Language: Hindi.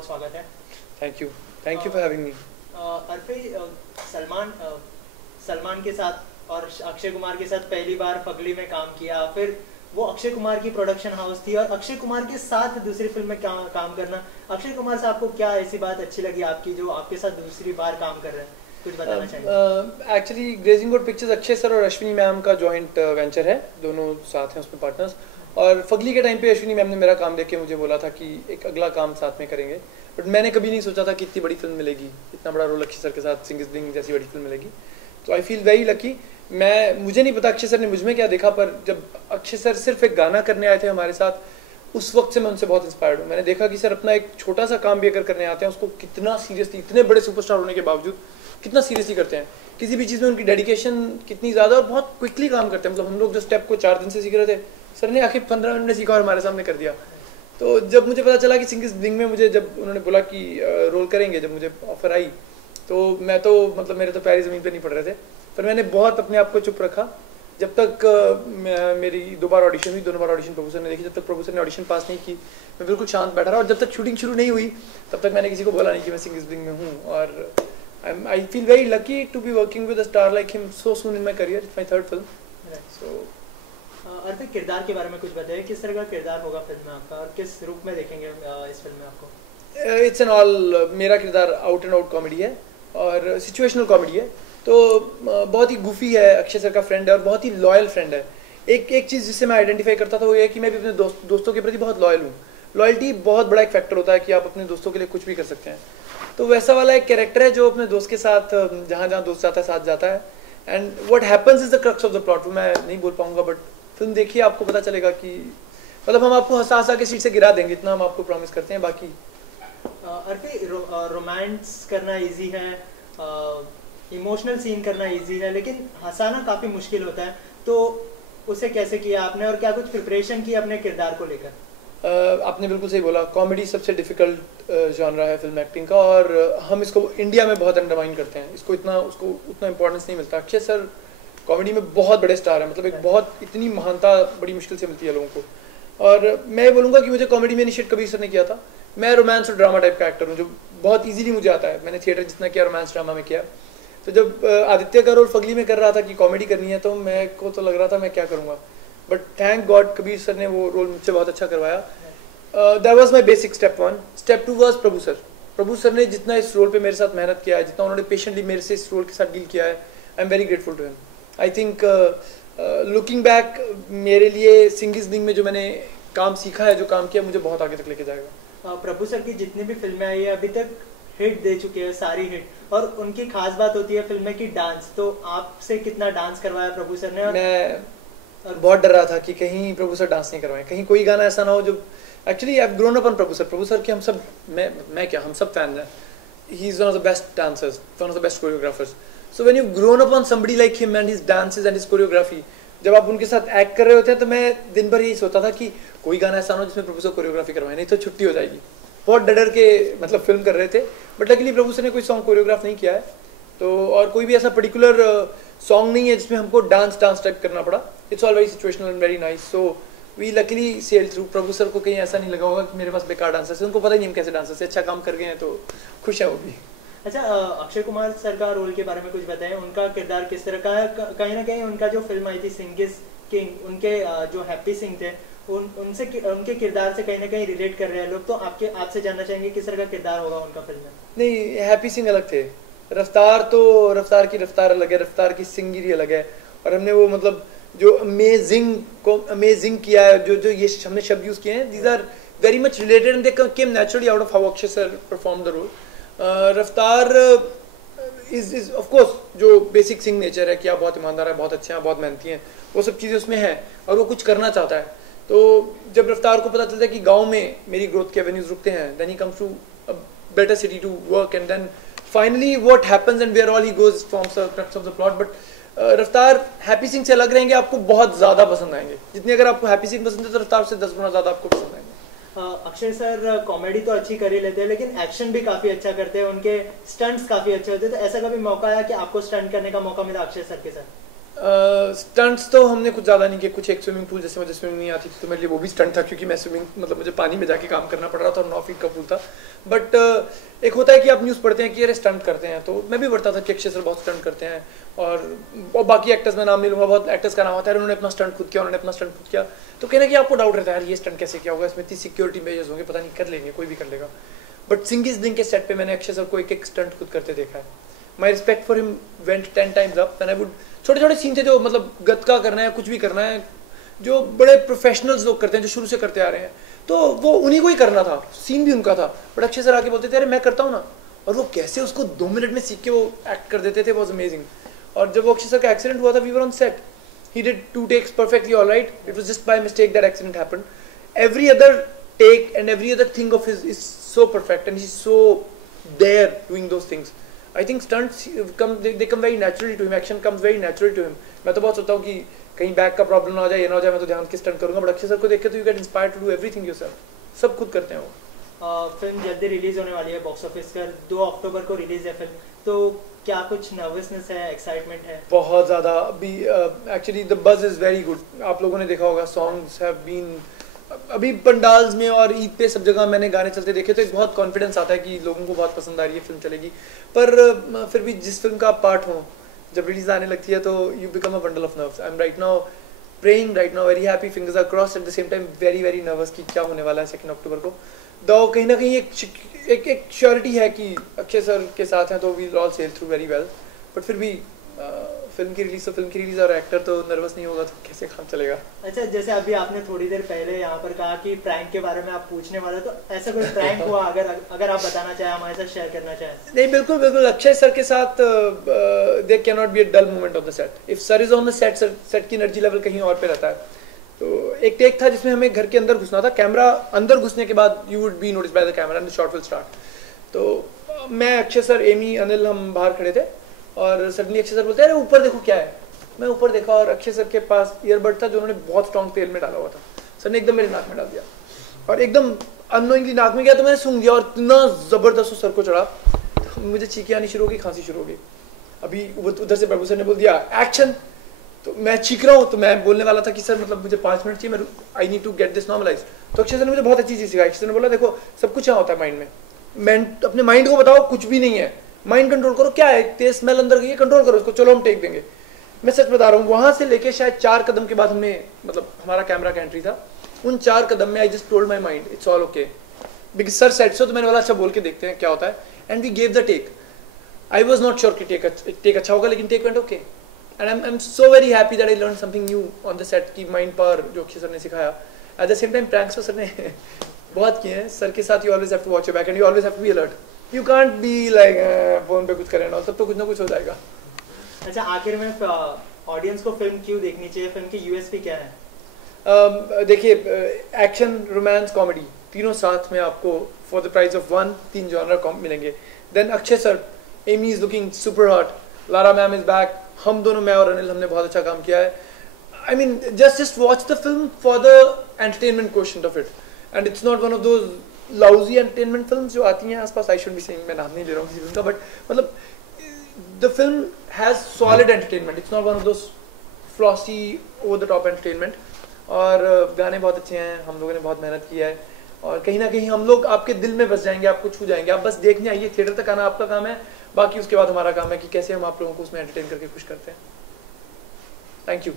बहुत स्वागत है। Thank you for having me. Arfi, Salman के साथ और अक्षय कुमार के साथ पहली बार फगली में काम किया, फिर वो अक्षय कुमार की प्रोडक्शन हाउस थी और अक्षय कुमार के साथ दूसरी फिल्म में काम करना, अक्षय कुमार से आपको क्या ऐसी बात अच्छी लगी आपकी जो आपके साथ दूसरी बार काम कर रहे हैं, कुछ बताना चाहिए? Actually grazing good pictures Akshay sir और अश्विनी मैम का जॉइंट वेंचर है, दोनों साथ हैं उसमें पार्टनर्स। और फगली के टाइम पे अश्विनी मैम ने मेरा काम देख के मुझे बोला था कि एक अगला काम साथ में करेंगे, बट मैंने कभी नहीं सोचा था कि इतनी बड़ी फिल्म मिलेगी, इतना बड़ा रोल अक्षय सर के साथ सिंग इज ब्लिंग जैसी बड़ी फिल्म मिलेगी। तो आई फील वेरी लकी। मुझे नहीं पता अक्षय सर ने मुझ में क्या देखा, पर जब अक्षय सर सिर्फ एक गाना करने आए थे हमारे साथ, उस वक्त से मैं उनसे बहुत इंस्पायर्ड हूँ। मैंने देखा कि सर अपना एक छोटा सा काम भी अगर करने आते हैं उसको कितना सीरियसली, इतने बड़े सुपरस्टार होने के बावजूद कितना सीरियसली करते हैं, किसी भी चीज़ में उनकी डेडिकेशन कितनी ज़्यादा, और बहुत क्विकली काम करते हैं। मतलब हम लोग जो स्टेप को 4 दिन से सीख रहे थे, सर ने आखिर 15 मिनट में सीखा और हमारे सामने कर दिया। तो जब मुझे पता चला कि सिंग इज ब्लिंग में मुझे, जब उन्होंने बोला कि रोल करेंगे, जब मुझे ऑफर आई, तो मैं तो मतलब मेरे तो पैर ज़मीन पे नहीं पड़ रहे थे, पर मैंने बहुत अपने आप को चुप रखा जब तक मेरी 2 बार ऑडिशन हुई। दोनों बार ऑडिशन प्रभु सर ने देखी। जब तक प्रभु सर ने ऑडिशन पास नहीं की, मैं बिल्कुल शांत बैठा रहा, और जब तक शूटिंग शुरू नहीं हुई तब तक मैंने किसी को बोला नहीं कि मैं सिंग इज ब्लिंग में हूँ। और I feel very lucky to be working with a star like him so soon in my career. It's my 3rd film. So Arfi, किरदार के बारे में कुछ बताइए, किस तरह का किरदार होगा फिल्म में आपका और किस रूप में देखेंगे इस फिल्म में आपको? इट्स एन ऑल, मेरा किरदार आउट एंड आउट कॉमेडी है और सिचुएशनल कॉमेडी है। तो बहुत ही गुफी है, अक्षय सर का फ्रेंड है और बहुत ही लॉयल फ्रेंड है। एक चीज़ जिससे मैं आइडेंटिफाई करता था वो ये है कि मैं भी अपने दोस्तों के प्रति बहुत लॉयल हूँ। लॉयल्टी बहुत बड़ा एक फैक्टर होता है कि आप अपने दोस्तों के लिए कुछ भी कर सकते हैं। तो वैसा वाला एक कैरेक्टर है जो अपने दोस्त के साथ जहाँ जहाँ दोस्त जाता है साथ जाता है। And what happens is the crux of the plot. वो मैं नहीं बोल पाऊंगा, बट फिल्म देखिए आपको पता चलेगा कि मतलब हम आपको हंसा हंसा के सीट से गिरा देंगे, इतना हम आपको प्रॉमिस करते हैं। बाकी अर्फी, रोमांस करना इजी है, इमोशनल सीन करना इजी है, लेकिन हंसाना काफ़ी मुश्किल होता है, तो उसे कैसे किया आपने और क्या कुछ प्रिपरेशन की अपने किरदार को लेकर? आपने बिल्कुल सही बोला, कॉमेडी सबसे डिफिकल्ट जॉनरा है फिल्म एक्टिंग का, और हम इसको इंडिया में बहुत अंडरमाइन करते हैं। उसको उतना इंपॉर्टेंस नहीं मिलता। अक्षय सर कॉमेडी में बहुत बड़े स्टार है, मतलब एक बहुत इतनी महानता बड़ी मुश्किल से मिलती है लोगों को। और मैं बोलूँगा कि मुझे कॉमेडी में इनिशिएट कबीर सर ने किया था। मैं रोमांस और ड्रामा टाइप का एक्टर हूँ जो बहुत ईजिली मुझे आता है। मैंने थिएटर जितना किया रोमांस ड्रामा में किया। तो जब आदित्य का रोल फगली में कर रहा था कि कॉमेडी करनी है, तो मेरे को तो लग रहा था मैं क्या करूँगा, but thank God Kabir sir ने वो रोल मुझसे बहुत अच्छा करवाया। That was my basic step 1। Step 2 was Prabhu sir. Prabhu sir ने जितना इस रोल पे मेरे साथ मेहनत किया है, जितना उन्होंने पेशेंटली मेरे से इस रोल के साथ डील किया है, I am very grateful to him. I think looking back, मेरे लिए सिंग इज ब्लिंग में जो मैंने काम सीखा है, जो काम किया, मुझे बहुत आगे तक लेके जाएगा। प्रभु सर की जितनी भी फिल्में आई है अभी तक हिट दे चुके हैं, सारी हिट, और उनकी खास बात होती है फिल्म में की डांस। तो आपसे कितना डांस करवाया प्रभु सर ने? मैं बहुत डर रहा था कि कहीं प्रभु सर डांस नहीं करवाएं, कहीं कोई गाना ऐसा ना हो जो, actually I have grown up on Prabhu sir. Prabhu sir के हम सब, मैं क्या, हम सब फैन हैं। He is one of the best dancers, one of the best choreographers. So when you grown up on somebody like him and his dances and his choreography, जब आप उनके साथ एक्ट कर रहे होते हैं, तो मैं दिन भर यही सोचता था कि कोई गाना ऐसा ना हो जिसमें प्रभु सर कोरियोग्राफी करवाए, नहीं तो छुट्टी हो जाएगी। बहुत डर के मतलब फिल्म कर रहे थे, बट लकीली प्रभु सर ने कोई सॉन्ग कोरियोग्राफ नहीं किया है। तो और कोई भी ऐसा पर्टिकुलर सॉन्ग नहीं है जिसमें हमको डांस टाइप करना पड़ा। It's all very situational and very nice. So we luckily sail through. Prabhu sir को कहीं ऐसा नहीं लगा होगा कि मेरे पास बेकार डांसर्स है, उनको पता ही नहीं हम कैसे डांसर्स है, अच्छा काम कर गए हैं तो खुश है वो भी। अच्छा, अक्षय कुमार सर का रोल के बारे में कुछ बताएं, उनका किरदार किस तरह का है? कहीं ना कहीं उनका जो फिल्म आई थी सिंग इज किंग, उनके जो हैप्पी सिंह थे, उनके किरदार से कहीं ना कहीं रिलेट कर रहे हैं लोग, तो आपसे जानना चाहेंगे किस तरह का किरदार होगा उनका फिल्म में? नहीं, हैप्पी सिंह अलग थे, रफ्तार की रफ्तार अलग है, रफ्तार की सिंगिरी अलग है। और हमने वो मतलब जो अमेजिंग को अमेजिंग किया है, जो ये हमने शब्द यूज किए हैं, these are very much related and they came naturally out of how Akshay sir perform the role. Raftaar is of course जो बेसिक सिंग नेचर है कि आप बहुत ईमानदार है, बहुत अच्छे हैं, बहुत मेहनती हैं, वो सब चीज़ें उसमें हैं और वो कुछ करना चाहता है। तो जब रफ्तार को पता चलता है कि गांव में मेरी ग्रोथ के एवेन्यूज रुकते हैं, then he comes to a better city to work, and then finally what happens and where all he goes forms the crux of the plot. But Raftaar Happy Singh से अलग रहेंगे, आपको बहुत ज़्यादा पसंद आएंगे। जितनी अगर आपको हैप्पी सिंह पसंद है तो रफ्तार से 10 गुना ज़्यादा आपको पसंद आएंगे। अक्षय सर कॉमेडी तो अच्छी कर ही लेते हैं, लेकिन एक्शन भी काफ़ी अच्छा करते हैं, उनके स्टंट्स काफ़ी अच्छे होते हैं। तो ऐसा कभी मौका आया कि आपको स्टंट करने का मौका मिला अक्षय सर के साथ? स्टंट्स तो हमने कुछ ज़्यादा नहीं किए, कुछ एक स्विमिंग पूल, जैसे मुझे स्विमिंग नहीं आती थी तो मेरे लिए वो भी स्टंट था, क्योंकि मैं स्विमिंग मतलब मुझे पानी में जाके काम करना पड़ रहा था और 9 फीट का पूल था। बट एक होता है कि आप न्यूज़ पढ़ते हैं कि अरे स्टंट करते हैं, तो मैं भी पढ़ता था कि अक्षय सर बहुत स्टंट करते हैं, और बाकी एक्टर्स में नाम नहीं लूँगा, बहुत एक्टर्स का नाम आता है उन्होंने अपना स्टंट खुद किया, उन्होंने अपना स्टंट खुद किया, तो कहना कि आपको डाउट रहता है यार ये स्टंट कैसे किया होगा, इसमें इतनी सिक्योरिटी मेजर्स होंगे, पता नहीं कर लेंगे, कोई भी कर लेगा। बट सिंगिस दिन के सेट पे मैंने अक्षय सर को एक एक स्टंट खुद करते देखा है। My respect for him went 10 times up when I would, छोटे छोटे सीन थे जो मतलब गतका करना है, कुछ भी करना है, जो बड़े प्रोफेशनल्स लोग करते हैं, जो शुरू से करते आ रहे हैं, तो वो उन्हीं को ही करना था, सीन भी उनका था। बट अक्षय सर आके बोलते थे अरे मैं करता हूँ ना, और वो कैसे उसको 2 मिनट में सीख के वो एक्ट कर देते थे, वॉज अमेजिंग। और जब वो अक्षय सर का एक्सीडेंट हुआ था, we were on set, he did 2 takes perfectly all right, it was just by mistake that accident happened. Every other take and every other thing of his is so perfect and he's so there doing those things. I think stunts they come very naturally to him, action comes very naturally to him. मैं तो बहुत सोचता हूँ कि कहीं बैक का प्रॉब्लम ना हो जाए, ये ना हो जाए, मैं तो ध्यान के स्टंट करूँगा, बट अक्षय सर को देख के तो you get inspired to do everything yourself, सब खुद करते हैं वो। फिल्म जल्दी रिलीज होने वाली है, बॉक्स ऑफिस पर 2 अक्टूबर को रिलीज है फिल्म, तो क्या कुछ नर्वसनेस है, एक्साइटमेंट है? बहुत ज़्यादा। अभी actually the buzz is very good, आप लोगों ने देखा होगा, सॉन्ग्स हैव बीन, अभी पंडाल्स में और ईद पे सब जगह मैंने गाने चलते देखे, तो एक बहुत कॉन्फिडेंस आता है कि लोगों को बहुत पसंद आ रही है, फिल्म चलेगी। पर फिर भी जिस फिल्म का आप पार्ट हो, जब रिलीज आने लगती है तो you become a bundle of nerves. I am right now praying, right now very happy, fingers are crossed, at the same time very very nervous कि क्या होने वाला है 2 अक्टूबर को। दो कहीं ना कहीं एक श्योरिटी है कि अक्षय सर के साथ हैं तो we all sail through very well, but फिर भी फिल्म की रिलीज और एक्टर तो नर्वस नहीं होगा तो कैसे काम चलेगा। अच्छा, जैसे अभी आपने थोड़ी देर पहले यहाँ पर कहा कि प्रैंक के बारे में आप पूछने वाले, तो ऐसा कोई प्रैंक हुआ अगर आप बताना चाहें, हमारे साथ शेयर करना चाहें? नहीं, बिल्कुल बिल्कुल, अक्षय सर के साथ there can not be a dull moment on the set. If sir is on the set, set की एनर्जी लेवल कहीं और पे रहता है। तो एक टेक था जिसमें हमें घर के अंदर घुसना था, कैमरा अंदर घुसने के बाद you would be notice by the camera and the shot will start. तो मैं, अक्षय सर, एमी, अनिल, हम बाहर खड़े थे और सडनली अक्षय सर बोलते हैं अरे ऊपर देखो क्या है। मैं ऊपर देखा और अक्षय सर के पास ईयरबड था जो उन्होंने बहुत स्ट्रॉन्ग तेल में डाला हुआ था। सर ने एकदम मेरे नाक में डाल दिया और एकदम अननोइंगली नाक में गया, तो मैंने सूंघ दिया और इतना जबरदस्त सर को चढ़ा, मुझे चीखें आनी शुरू हो गई, खांसी शुरू हो गई। अभी उधर से प्रभु सर ने बोल दिया एक्शन, तो मैं चीख रहा हूँ, तो मैं बोलने वाला था कि सर मतलब मुझे 5 मिनट चाहिए, मैं I need to get this normalize. तो अक्षय सर ने मुझे बहुत अच्छी चीज़ सिखाई। अक्षय सर ने बोला देखो सब कुछ यहाँ होता है माइंड में, अपने माइंड को बताओ कुछ भी नहीं है, माइंड कंट्रोल करो, क्या है तेज स्मेल अंदर गई है, कंट्रोल करो उसको, चलो हम टेक देंगे। मैं सच बता रहा हूँ, वहाँ से लेके शायद 4 कदम के बाद हमने, मतलब हमारा कैमरा का एंट्री था, उन 4 कदम में I just told my mind it's all okay, because sir said so, तो मैंने बोला अच्छा बोल के देखते हैं क्या होता है, and we gave the take. I was not sure कि टेक अच्छा होगा, लेकिन take went okay, and I am so very happy that I learn something new on the set की माइंड पावर जो अक्षय सर ने सिखाया। At the same time pranks तो सर ने बहुत किए हैं। सर के साथ you always have to watch your back and you always have to be alert, you can't be like phone पे कुछ करें ना, सब तो कुछ ना कुछ हो जाएगा। अच्छा, आखिर में ऑडियंस को फिल्म क्यों देखनी चाहिए, फिल्म की यूएसपी क्या है? देखिए, एक्शन, रोमांस, कॉमेडी तीनों साथ में आपको for the price of 1 3 genre मिलेंगे। Then Akshay sir, Amy is looking super hot, Lara ma'am is back, हम दोनों, मैं और अनिल, हमने बहुत अच्छा काम किया है। I mean just watch the film for the entertainment quotient of it, and it's not one of those lousy entertainment films जो आती हैं आसपास। आई शुड बी सेइंग, मैं नाम नहीं ले रहा हूँ किसी फिल्म का, बट मतलब the film has solid entertainment, it's not one of those flossy over the top entertainment. और गाने बहुत अच्छे हैं, हम लोगों ने बहुत मेहनत की है, और कहीं ना कहीं हम लोग आपके दिल में बस जाएंगे, आपको छू जाएंगे। आप बस देखने आइए, थिएटर तक आना आपका काम है, बाकी उसके बाद हमारा काम है कि कैसे हम आप लोगों को उसमें एंटरटेन करके खुश करते हैं। Thank you.